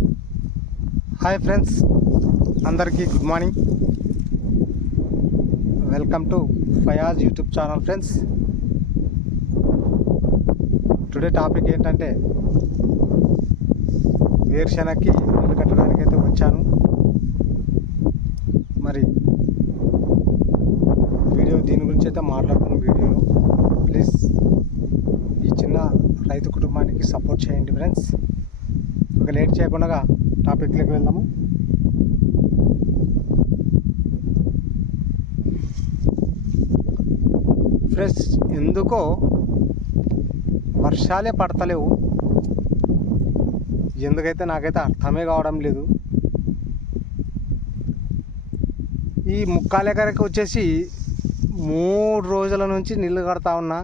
Hi friends, అందరికీ good morning. Welcome to Fayaz YouTube channel. Friends, today topic ఏంటంటే వేరుశనగకి నీళ్ళు కట్టడానికి అయితే వచ్చాను. మరి వీడియో దీని గురించి అయితే మాట్లాడుతున్నాను వీడియోలో. ప్లీజ్ ఈ చిన్న రైతు కుటుంబానికి సపోర్ట్ చేయండి ఫ్రెండ్స్. ఒక లేట్ చేయకుండా టాపిక్లోకి వెళ్దాము. ఫ్రెండ్స్, ఎందుకో వర్షాలే పడతలేవు. ఎందుకైతే నాకైతే అర్థమే కావడం లేదు. ఈ ముక్కాలు ఎకరకు వచ్చేసి 3 రోజుల నుంచి నీళ్ళు కడతా ఉన్నా.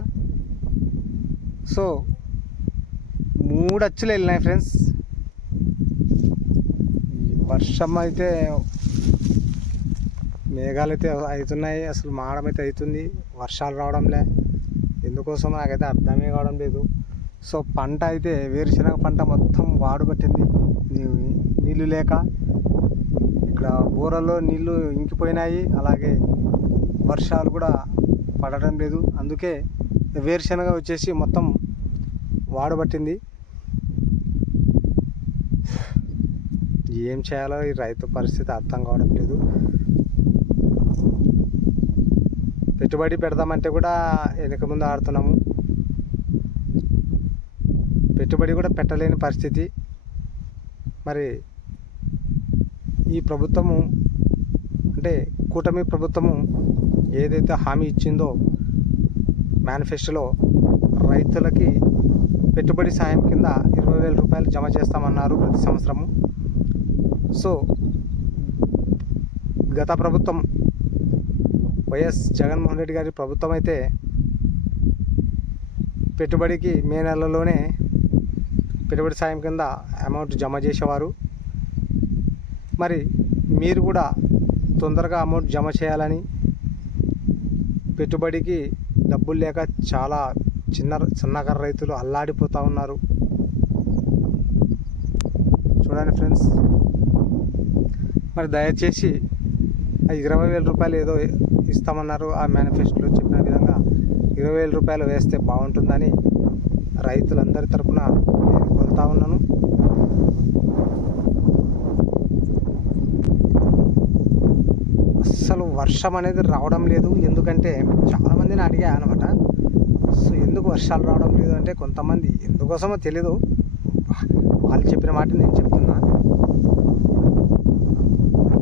సో 3 అచ్చులు వెళ్ళినాయి ఫ్రెండ్స్. వర్షం అయితే మేఘాలు అయితే అవుతున్నాయి, అసలు మాడం అయితే అవుతుంది, వర్షాలు రావడంలే. ఎందుకోసం నాకైతే అర్థమే కావడం లేదు. సో పంట అయితే వేరుశనగ పంట మొత్తం వాడుబట్టింది నీళ్ళు లేక. ఇక్కడ బోరల్లో నీళ్ళు ఇంకిపోయినాయి, అలాగే వర్షాలు కూడా పడటం లేదు. అందుకే వేరుశనగ వచ్చేసి మొత్తం వాడబట్టింది. ఏం చేయాలో ఈ రైతు పరిస్థితి అర్థం కావడం లేదు. పెట్టుబడి పెడదామంటే కూడా వెనక ముందు ఆడుతున్నాము. పెట్టుబడి కూడా పెట్టలేని పరిస్థితి. మరి ఈ ప్రభుత్వము అంటే కూటమి ప్రభుత్వము ఏదైతే హామీ ఇచ్చిందో మేనిఫెస్టోలో రైతులకి పెట్టుబడి సాయం కింద 20,000 రూపాయలు జమ చేస్తామన్నారు ప్రతి సంవత్సరము. సో గత ప్రభుత్వం వైఎస్ జగన్మోహన్ రెడ్డి గారి ప్రభుత్వం అయితే పెట్టుబడికి మే నెలలోనే పెట్టుబడి సాయం కింద అమౌంట్ జమ చేసేవారు. మరి మీరు కూడా తొందరగా అమౌంట్ జమ చేయాలని, పెట్టుబడికి డబ్బులు లేక చాలా చిన్నకారు రైతులు అల్లాడిపోతూ ఉన్నారు. చూడండి ఫ్రెండ్స్, మరి దయచేసి ఆ 20,000 రూపాయలు ఏదో ఇస్తామన్నారు, ఆ మేనిఫెస్టోలో చెప్పిన విధంగా 20,000 రూపాయలు వేస్తే బాగుంటుందని రైతులందరి తరపున నేను కోరుతా ఉన్నాను. అస్సలు వర్షం అనేది రావడం లేదు. ఎందుకంటే చాలామందిని అడిగా అనమాట. సో ఎందుకు వర్షాలు రావడం లేదు అంటే కొంతమంది ఎందుకోసమో తెలీదు, వాళ్ళు చెప్పిన మాట నేను చెప్తున్నా.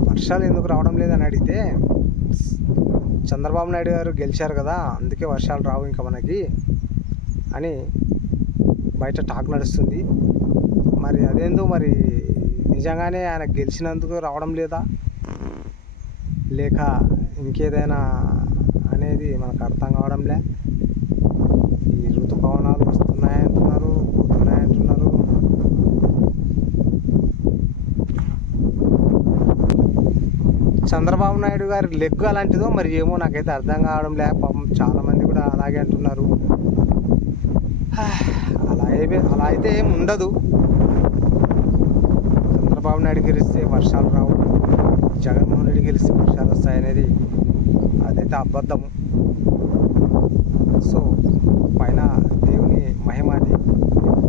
వర్షాలు ఎందుకు రావడం లేదని అడిగితే, చంద్రబాబు నాయుడు గారు గెలిచారు కదా, అందుకే వర్షాలు రావు ఇంకా మనకి అని బయట టాక్ నడుస్తుంది. మరి అదేందో మరి నిజంగానే ఆయన గెలిచినందుకు రావడం లేదా, లేక ఇంకేదైనా అనేది మనకు అర్థం కావడంలే. ఈ ఋతుపవనాలు వస్తున్నాయంటున్నారు, పోతున్నాయంటున్నారు. చంద్రబాబు నాయుడు గారి లెగ్గు అలాంటిదో మరి ఏమో నాకైతే అర్థం కావడం లే. పాపం చాలామంది కూడా అలాగే అంటున్నారు. అలా అయితే ఏం ఉండదు. చంద్రబాబు నాయుడు గెలిస్తే వర్షాలు రావు, జగన్మోహన్ రెడ్డి గెలిస్తే వర్షాలు వస్తాయనేది అదైతే అబద్ధము. సో పైన దేవుని మహిమ, అది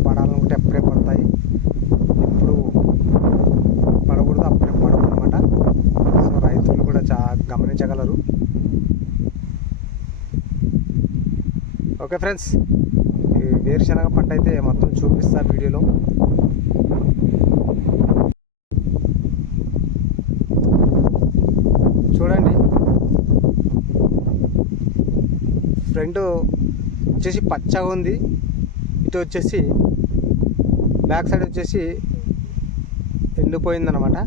పడాలనుకుంటే అప్పుడే పడతాయి, ఇప్పుడు పడకూడదు అప్పుడే పడవు అనమాట. సో రైతులు కూడా గమనించగలరు. ఓకే ఫ్రెండ్స్, ఈ వేరుశనగ పంట అయితే మొత్తం చూపిస్తా వీడియోలో. చూడండి, ఫ్రంట్ వచ్చేసి పచ్చగా ఉంది, ఇటు వచ్చేసి బ్యాక్ సైడ్ వచ్చేసి ఎండిపోయిందనమాట.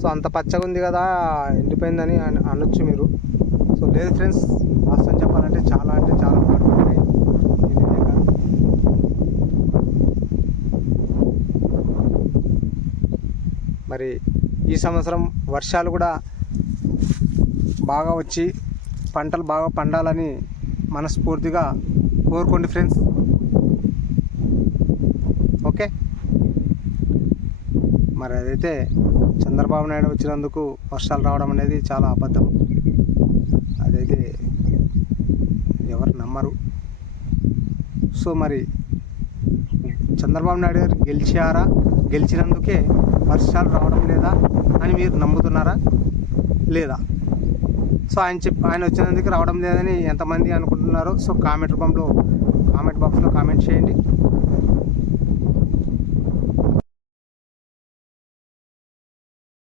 సో అంత పచ్చగా ఉంది కదా, ఎండిపోయిందని అనొచ్చు మీరు. సో లేదు ఫ్రెండ్స్, వాస్తవం చెప్పాలంటే చాలా అంటే చాలా బాగుంటున్నాయి. మరి ఈ సంవత్సరం వర్షాలు కూడా బాగా వచ్చి పంటలు బాగా పండాలని మనస్ఫూర్తిగా కోరుకోండి ఫ్రెండ్స్. ఓకే. మరి అదైతే చంద్రబాబు నాయుడు వచ్చినందుకు వర్షాలు రావడం అనేది చాలా అబద్ధం. అదైతే ఎవరు నమ్మరు. సో మరి చంద్రబాబు నాయుడు గారు గెలిచినందుకే వర్షాలు రావడం లేదా అని మీరు నమ్ముతున్నారా లేదా? సో ఆయన వచ్చినందుకు రావడం లేదని ఎంతమంది అనుకుంటున్నారో సో కామెంట్ బాక్స్లో కామెంట్ చేయండి.